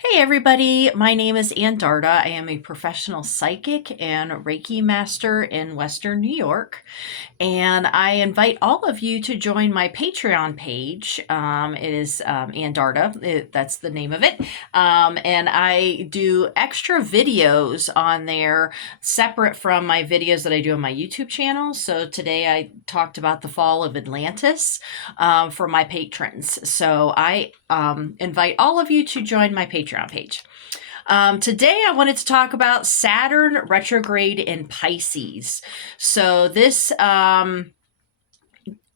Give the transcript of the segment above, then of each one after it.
Hey everybody, my name is Darda. I am a professional psychic and Reiki master in Western New York. And I invite all of you to join my Patreon page. It is Ann Darda, that's the name of it. And I do extra videos on there separate from my videos that I do on my YouTube channel. So today I talked about the fall of Atlantis for my patrons. So I invite all of you to join my Patreon page. Today, I wanted to talk about Saturn retrograde in Pisces. So, this Saturn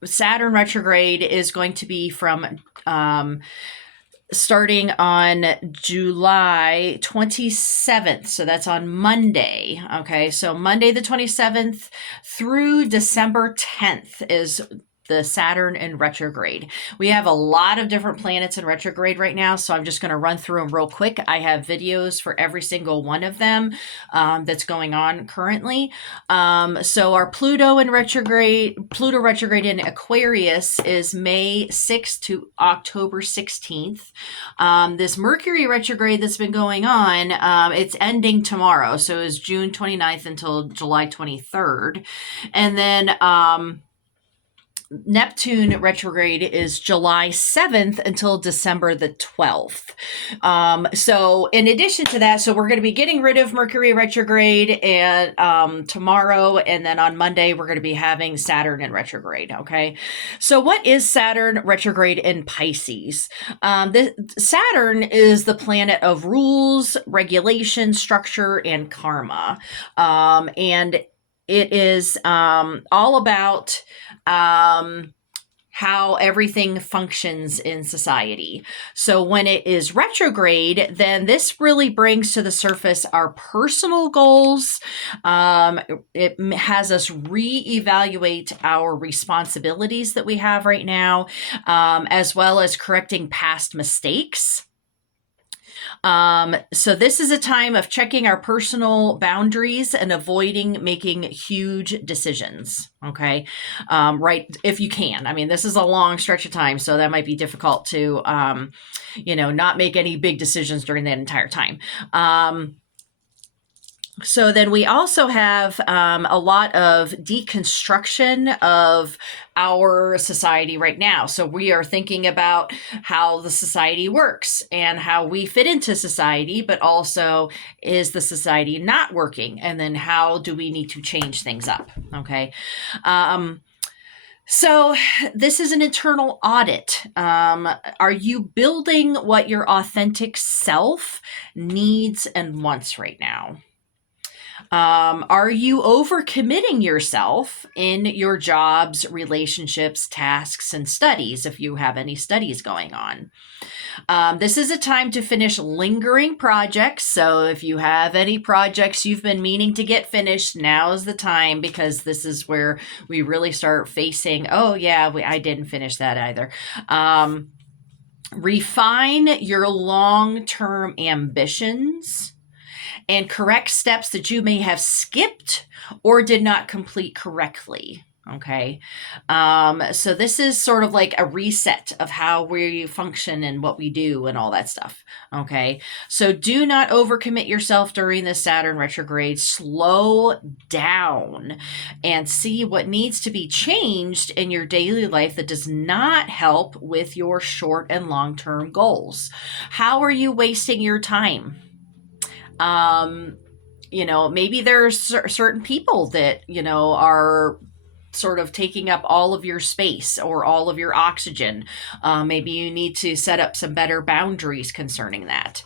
retrograde is going to be from starting on July 27th. So, that's on Monday. Okay. So, Monday the 27th through December 10th is the Saturn in retrograde. We have a lot of different planets in retrograde right now, so I'm just going to run through them real quick. I have videos for every single one of them that's going on currently. So our Pluto retrograde in Aquarius is May 6th to October 16th. This Mercury retrograde that's been going on, it's ending tomorrow. So it's June 29th until July 23rd. And then Neptune retrograde is July 7th until December the 12th. So in addition to that, so we're going to be getting rid of Mercury retrograde and tomorrow, and then on Monday we're going to be having Saturn in retrograde. Okay, so what is Saturn retrograde in Pisces? Saturn is the planet of rules, regulation, structure, and karma, and it is all about how everything functions in society. So when it is retrograde, then this really brings to the surface our personal goals. It has us reevaluate our responsibilities that we have right now, as well as correcting past mistakes. So this is a time of checking our personal boundaries and avoiding making huge decisions. Okay. Right. If you can. I mean, this is a long stretch of time, so that might be difficult to, not make any big decisions during that entire time. So then we also have a lot of deconstruction of our society right now. So we are thinking about how the society works and how we fit into society, but also is the society not working? And then how do we need to change things up? Okay. So this is an internal audit. Are you building what your authentic self needs and wants right now? Are you overcommitting yourself in your jobs, relationships, tasks, and studies if you have any studies going on? This is a time to finish lingering projects. So if you have any projects you've been meaning to get finished, now is the time, because this is where we really start facing, oh yeah, I didn't finish that either. Refine your long-term ambitions and correct steps that you may have skipped or did not complete correctly. Okay. So this is sort of like a reset of how we function and what we do and all that stuff. Okay. So do not overcommit yourself during the Saturn retrograde. Slow down and see what needs to be changed in your daily life that does not help with your short and long-term goals. How are you wasting your time? Maybe there's certain people that, are sort of taking up all of your space or all of your oxygen. Maybe you need to set up some better boundaries concerning that.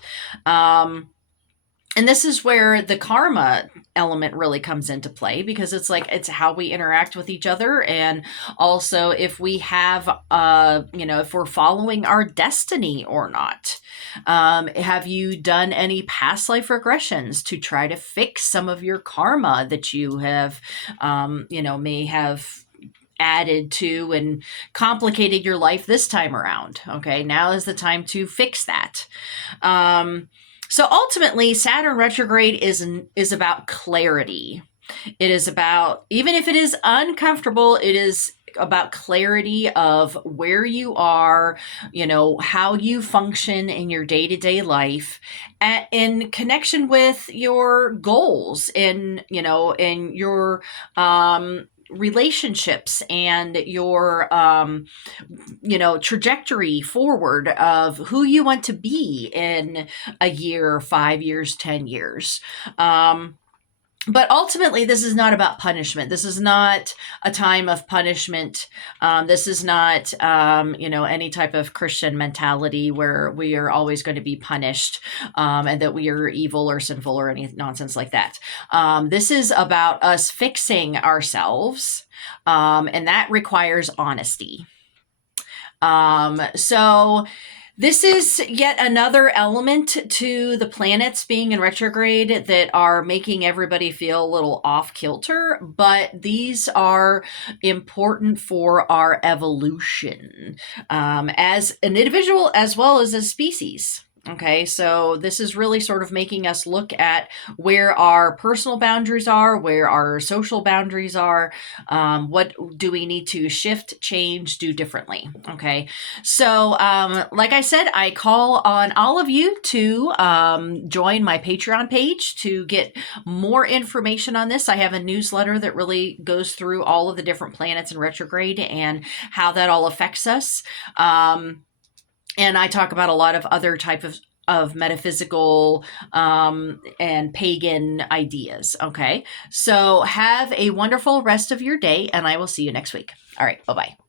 And this is where the karma element really comes into play, because it's how we interact with each other. And also if we have, if we're following our destiny or not. Have you done any past life regressions to try to fix some of your karma that you have, may have added to and complicated your life this time around? Okay, now is the time to fix that. So ultimately, Saturn retrograde is about clarity. It is about, even if it is uncomfortable, it is about clarity of where you are, how you function in your day-to-day life, in connection with your goals, in your relationships, and your trajectory forward of who you want to be in a year, 5 years, 10 years. But ultimately, this is not about punishment. This is not a time of punishment. This is not, any type of Christian mentality where we are always going to be punished, and that we are evil or sinful or any nonsense like that. This is about us fixing ourselves, and that requires honesty. So this is yet another element to the planets being in retrograde that are making everybody feel a little off kilter, but these are important for our evolution, as an individual as well as a species. Okay, so this is really sort of making us look at where our personal boundaries are, where our social boundaries are, what do we need to shift, change, do differently. Okay, so like I said, I call on all of you to join my Patreon page to get more information on this. I have a newsletter that really goes through all of the different planets in retrograde and how that all affects us. And I talk about a lot of other type of metaphysical and pagan ideas. Okay, so have a wonderful rest of your day, and I will see you next week. All right, bye-bye.